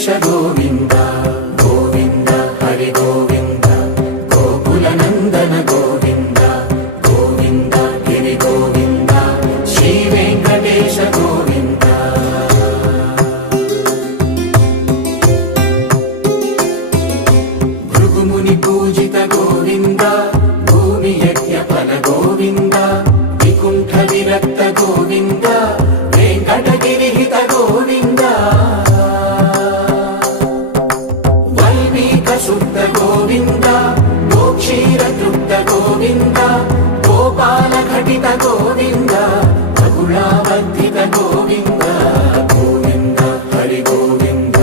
ವೆಂಕಟೇಶ ಗೋವಿಂದ ಗೋವಿಂದ ಹರಿ ಗೋವಿಂದ ಗೋಕುಲ ನಂದನ ಗೋವಿಂದ ಗೋವಿಂದ ಗಿರಿ ಗೋವಿಂದ ಶ್ರೀ ವೆಂಕಟೇಶ ಗೋವಿಂದ. ಭೃಗುಮುನಿ ಪೂಜಿತ ಗೋವಿಂದ ಭೂಮಿ ಯಜ್ಞ ಫಲ ಗೋವಿಂದ ವಿಕುಂಠ ವಿರಕ್ತ ಗೋವಿಂದ ವೆಂಕಟಗಿರಿ ಹಿತ ಗೋವಿಂದ ವಲ್ಮೀಕ ಶುದ್ಧ ಗೋವಿಂದ ಗೋಕ್ಷೀರ ತೃಪ್ತ ಗೋವಿಂದ